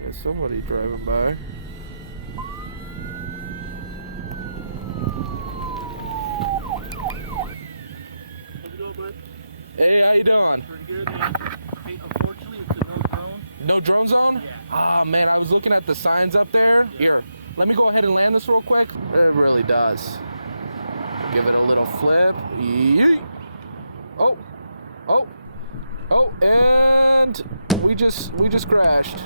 Yeah, somebody driving by. How's it going, bud? Hey, how you doing? Pretty good, man. Hey, unfortunately, it's a no drone. No drone zone? Yeah. Ah, man, I was looking at the signs up there. Yeah. Here, let me go ahead and land this real quick. It really does. Give it a little flip. Yeet. Oh, oh, oh, and we just crashed.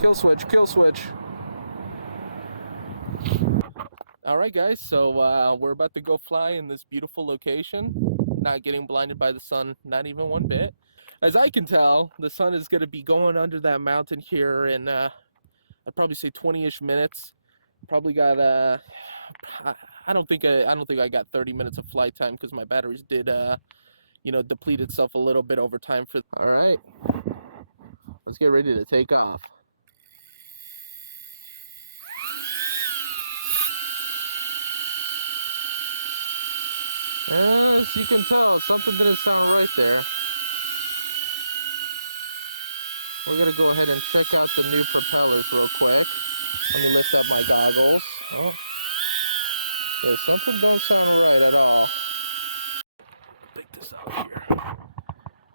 Kill switch, kill switch. All right, guys, so we're about to go fly in this beautiful location. Not getting blinded by the sun, not even one bit. As I can tell, the sun is going to be going under that mountain here in, I'd probably say 20-ish minutes. Probably got, I don't think I got 30 minutes of flight time because my batteries did, deplete itself a little bit over time. All right, let's get ready to take off. As you can tell, something didn't sound right there. We're gonna go ahead and check out the new propellers real quick. Let me lift up my goggles. Oh, yeah, something don't sound right at all. Pick this up here.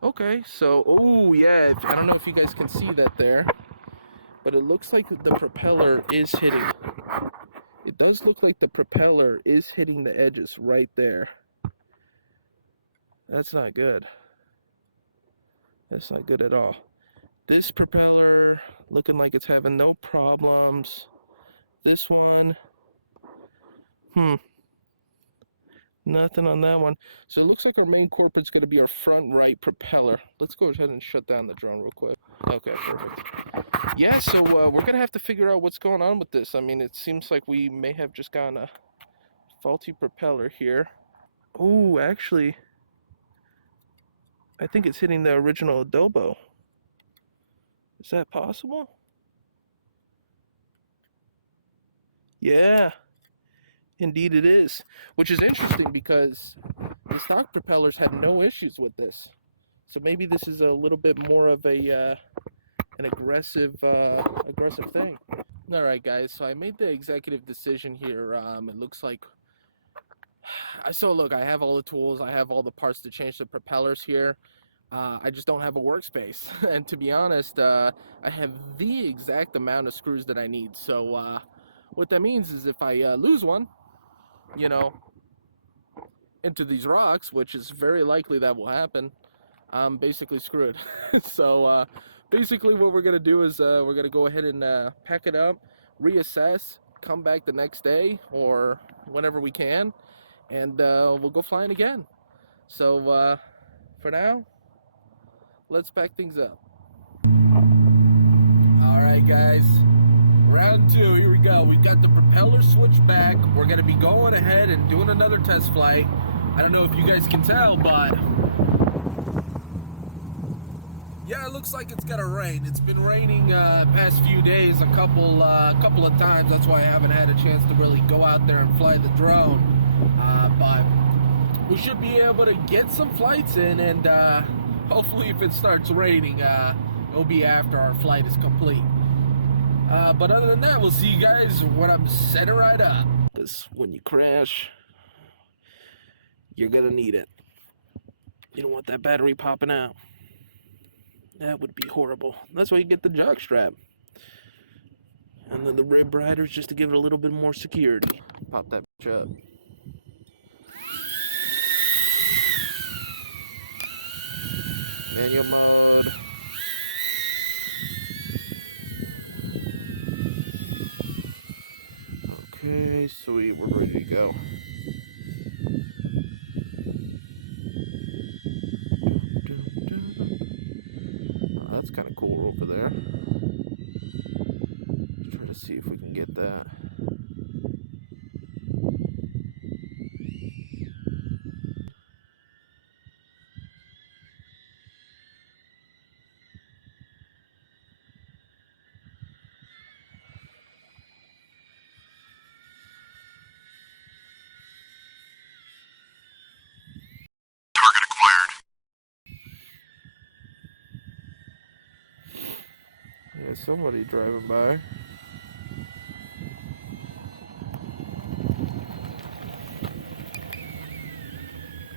Okay, so, oh yeah, I don't know if you guys can see that there, but it looks like the propeller is hitting. It does look like the propeller is hitting the edges right there. That's not good. That's not good at all. This propeller looking like it's having no problems. This one, nothing on that one. So it looks like our main culprit's going to be our front right propeller. Let's go ahead and shut down the drone real quick. Okay, perfect. Yeah, so we're going to have to figure out what's going on with this. I mean, it seems like we may have just gotten a faulty propeller here. Oh, actually, I think it's hitting the OriginaldoBo. Is that possible? Yeah, indeed it is. Which is interesting because the stock propellers had no issues with this. So maybe this is a little bit more of a an aggressive thing. All right, guys. So I made the executive decision here. It looks like look, I have all the tools. I have all the parts to change the propellers here. I just don't have a workspace. And to be honest, I have the exact amount of screws that I need. So what that means is if I lose one, into these rocks, which is very likely that will happen, I'm basically screwed. So basically what we're going to do is we're going to go ahead and pack it up, reassess, come back the next day or whenever we can, and we'll go flying again. So for now, let's pack things up. All right, guys. Round two, here we go. We've got the propeller switched back. We're going to be going ahead and doing another test flight. I don't know if you guys can tell, but yeah, it looks like it's gonna rain. It's been raining past few days a couple of times. That's why I haven't had a chance to really go out there and fly the drone. But we should be able to get some flights in, and hopefully if it starts raining, it'll be after our flight is complete. But other than that, we'll see you guys when I'm setting right up. Because when you crash, you're gonna need it. You don't want that battery popping out. That would be horrible. That's why you get the jock strap. And then the rib riders just to give it a little bit more security. Pop that bitch up. Manual mode. Okay, sweet, we're ready to go. Dun, dun, dun. Oh, that's kind of cool over there. Try to see if we can get that. Yeah, somebody driving by.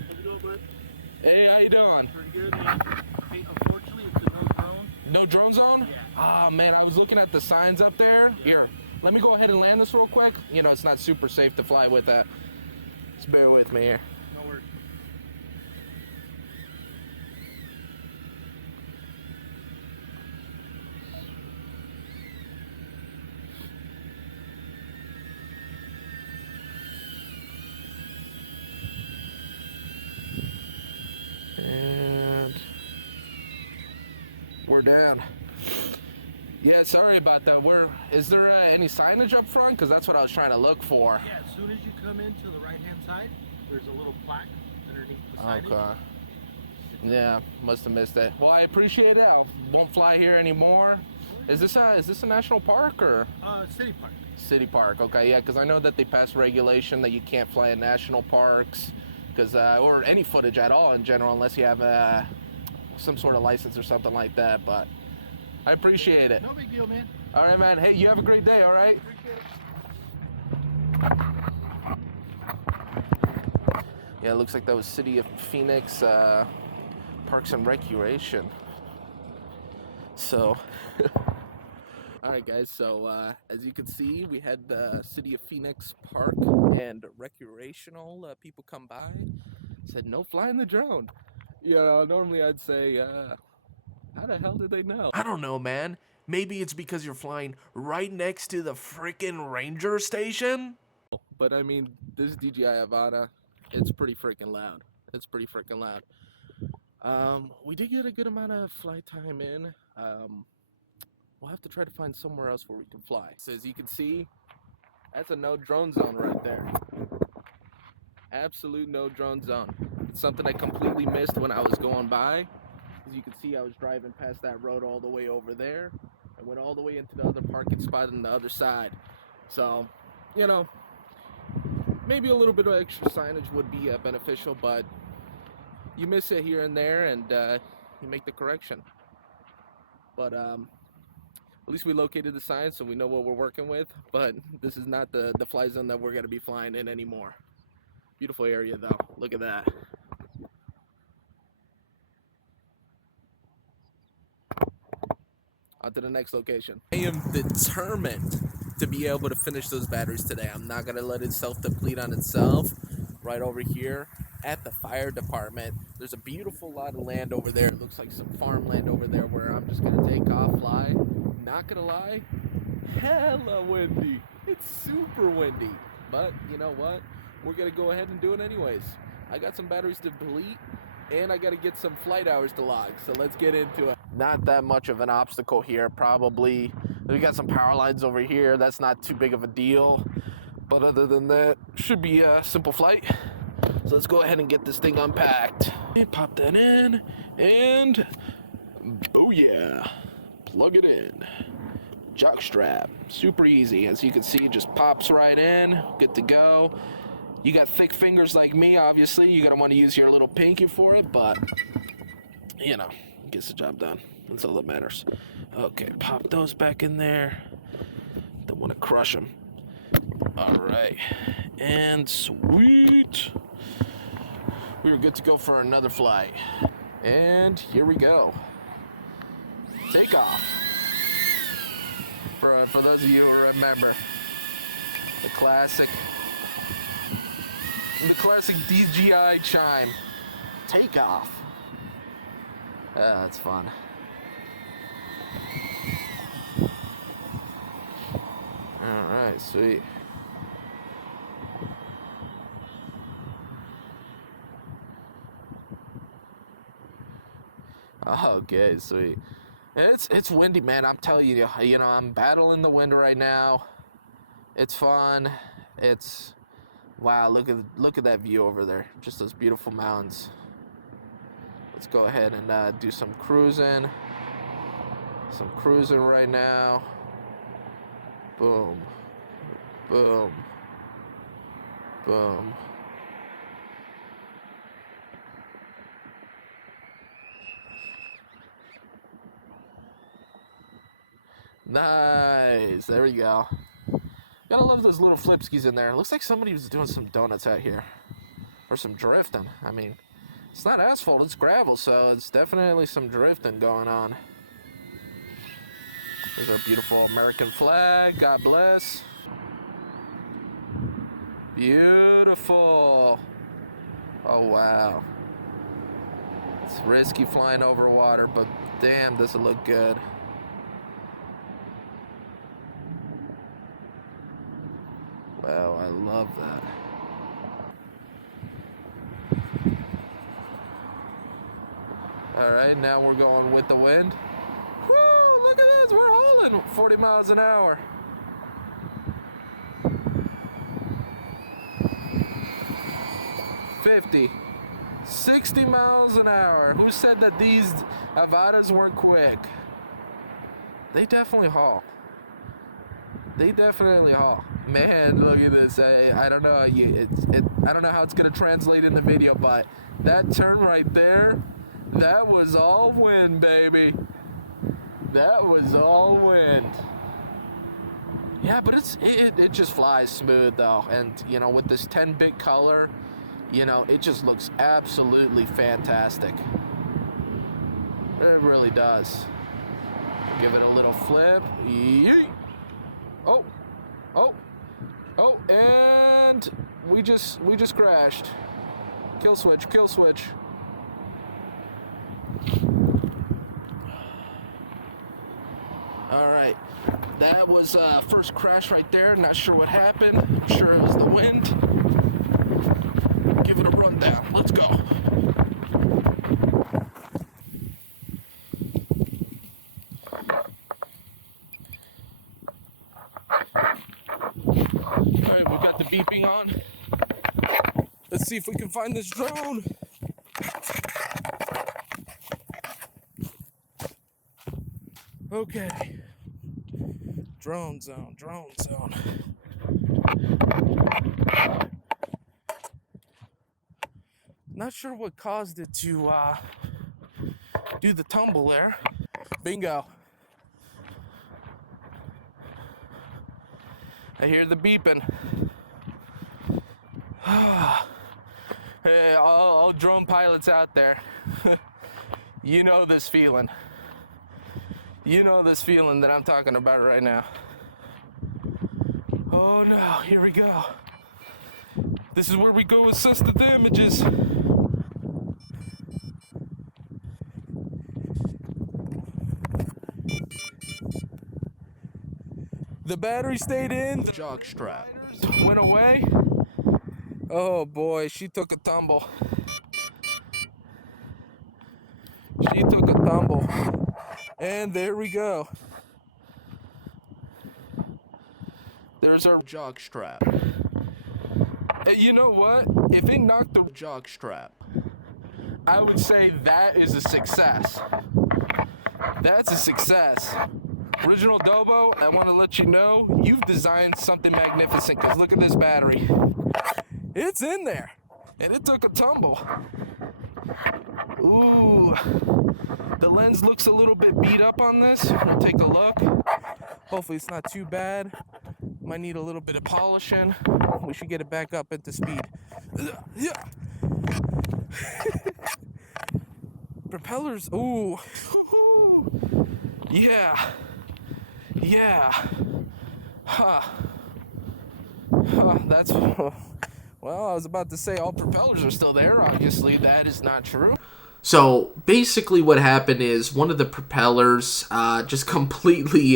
How's it going, bud? Hey, how you doing? Pretty good, man. Hey, unfortunately, it's a no drone. No drone zone? Yeah. Oh, man, I was looking at the signs up there. Yeah. Here, let me go ahead and land this real quick. You know, it's not super safe to fly with that. Just bear with me here. No worries. And we're down. Yeah, sorry about that. Is there any signage up front? Because that's what I was trying to look for. Yeah, as soon as you come in to the right-hand side, there's a little plaque underneath the signage. Okay. Yeah, must have missed it. Well, I appreciate it. I won't fly here anymore. Is this a national park or? City park. City park. Okay, yeah, because I know that they passed regulation that you can't fly in national parks, or any footage at all in general, unless you have some sort of license or something like that. But I appreciate it. No big deal, man. All right, man. Hey, you have a great day. All right. Appreciate it. Yeah, it looks like that was City of Phoenix Parks and Recreation. So, all right, guys. So, as you can see, we had the City of Phoenix Park and Recreational people come by. Said, no flying the drone. You know, normally I'd say, how the hell did they know? I don't know, man. Maybe it's because you're flying right next to the freaking ranger station? But I mean, this DJI Avata, it's pretty freaking loud. It's pretty freaking loud. We did get a good amount of flight time in. We'll have to try to find somewhere else where we can fly. So as you can see, that's a no drone zone right there. Absolute no drone zone. It's something I completely missed when I was going by. As you can see, I was driving past that road all the way over there. I went all the way into the other parking spot on the other side. So, you know, maybe a little bit of extra signage would be beneficial, but you miss it here and there, and you make the correction. But at least we located the sign, so we know what we're working with. But this is not the fly zone that we're going to be flying in anymore. Beautiful area, though. Look at that. On to the next location. I am determined to be able to finish those batteries today. I'm not going to let it self-deplete on itself. Right over here at the fire department, there's a beautiful lot of land over there. It looks like some farmland over there where I'm just going to take off, fly. Not going to lie, hella windy. It's super windy. But you know what? We're going to go ahead and do it anyways. I got some batteries to delete, and I got to get some flight hours to log. So let's get into it. Not that much of an obstacle here, probably. We got some power lines over here. That's not too big of a deal. But other than that, should be a simple flight. So let's go ahead and get this thing unpacked. Okay, pop that in, and oh yeah, plug it in. Jock strap, super easy. As you can see, it just pops right in, good to go. You got thick fingers like me, obviously. You're gonna want to use your little pinky for it, but you know, gets the job done. That's all that matters. Okay, pop those back in there. Don't want to crush them. All right, and sweet. We were good to go for another flight. And here we go. Takeoff. For those of you who remember, the classic DJI chime. Takeoff. That's fun. Alright, sweet. Okay, sweet. It's windy, man. I'm telling you, I'm battling the wind right now. It's fun. It's wow, look at that view over there. Just those beautiful mountains. Let's go ahead and do some cruising. Some cruising right now. Boom. Boom. Boom. Nice. There we go. Gotta love those little flipskis in there. Looks like somebody was doing some donuts out here. Or some drifting. I mean, it's not asphalt, it's gravel, so it's definitely some drifting going on. There's our beautiful American flag. God bless. Beautiful. Oh, wow. It's risky flying over water, but damn, does it look good. Wow, I love that. Alright, now we're going with the wind. Woo! Look at this! We're hauling 40 miles an hour. $50, $60 miles an hour. Who said that these Avatas weren't quick? They definitely haul. They definitely haul. Man, look at this. I don't know. I don't know how it's gonna translate in the video, but that turn right there, that was all wind, baby. That was all wind. Yeah, but it just flies smooth though, and you know, with this 10-bit color, you know, it just looks absolutely fantastic. It really does. Give it a little flip. Yeet. Oh, oh, oh, and we just crashed. Kill switch, kill switch. All right, that was first crash right there. Not sure what happened. I'm sure it was the wind. Give it a rundown. Let's go. All right, we've got the beeping on. Let's see if we can find this drone. Okay. Drone zone, drone zone. Not sure what caused it to do the tumble there. Bingo. I hear the beeping. Hey, all drone pilots out there. You know this feeling. You know this feeling that I'm talking about right now. Oh no, here we go. This is where we go assess the damages. The battery stayed in, the jock strap went away. Oh boy, she took a tumble. She took a tumble. And there we go. There's our jock strap. You know what? If it knocked the jock strap, I would say that is a success. That's a success. OriginaldoBo, I want to let you know, you've designed something magnificent, because look at this battery. It's in there, and it took a tumble. Ooh, the lens looks a little bit beat up on this. We'll take a look. Hopefully it's not too bad. Might need a little bit of polishing. We should get it back up into speed. Propellers, ooh, woohoo. Yeah. Yeah. Huh. Huh, that's... Well, I was about to say all propellers are still there. Obviously, that is not true. So, basically what happened is one of the propellers just completely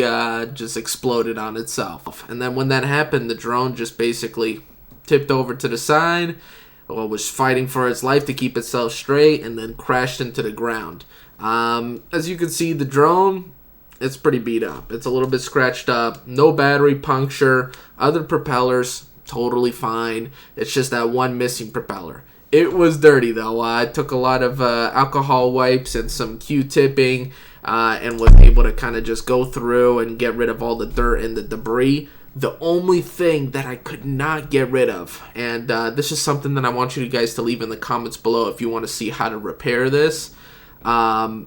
just exploded on itself. And then when that happened, the drone just basically tipped over to the side, or was fighting for its life to keep itself straight, and then crashed into the ground. As you can see, the drone... It's pretty beat up. It's a little bit scratched up. No battery puncture. Other propellers, totally fine. It's just that one missing propeller. It was dirty, though. I took a lot of alcohol wipes and some Q-tipping and was able to kind of just go through and get rid of all the dirt and the debris. The only thing that I could not get rid of, and this is something that I want you guys to leave in the comments below if you want to see how to repair this,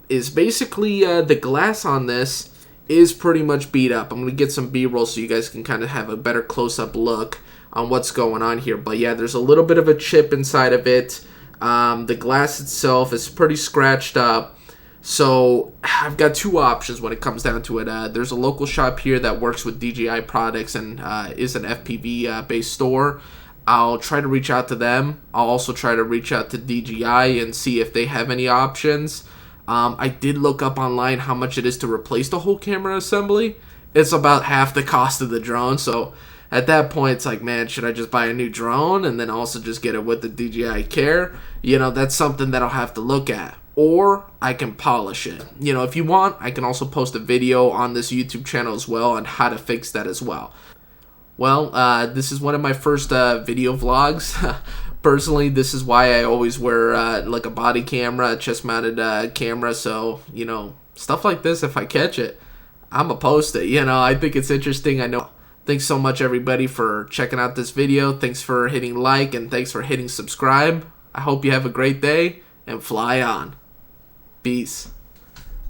is basically the glass on this is pretty much beat up. I'm going to get some B-roll so you guys can kind of have a better close-up look on what's going on here. But yeah, there's a little bit of a chip inside of it. The glass itself is pretty scratched up. So I've got two options when it comes down to it. There's a local shop here that works with DJI products and is an FPV based store. I'll try to reach out to them. I'll also try to reach out to DJI and see if they have any options. I did look up online how much it is to replace the whole camera assembly. It's about half the cost of the drone. So at that point, it's like, man, should I just buy a new drone and then also just get it with the DJI Care? You know, that's something that I'll have to look at. Or I can polish it. You know, if you want, I can also post a video on this YouTube channel as well on how to fix that as well. Well, this is one of my first video vlogs. Personally, this is why I always wear like a body camera, a chest-mounted camera. So, you know, stuff like this, if I catch it, I'm going to post it. You know, I think it's interesting. I know. Thanks so much, everybody, for checking out this video. Thanks for hitting like, and thanks for hitting subscribe. I hope you have a great day, and fly on. Peace.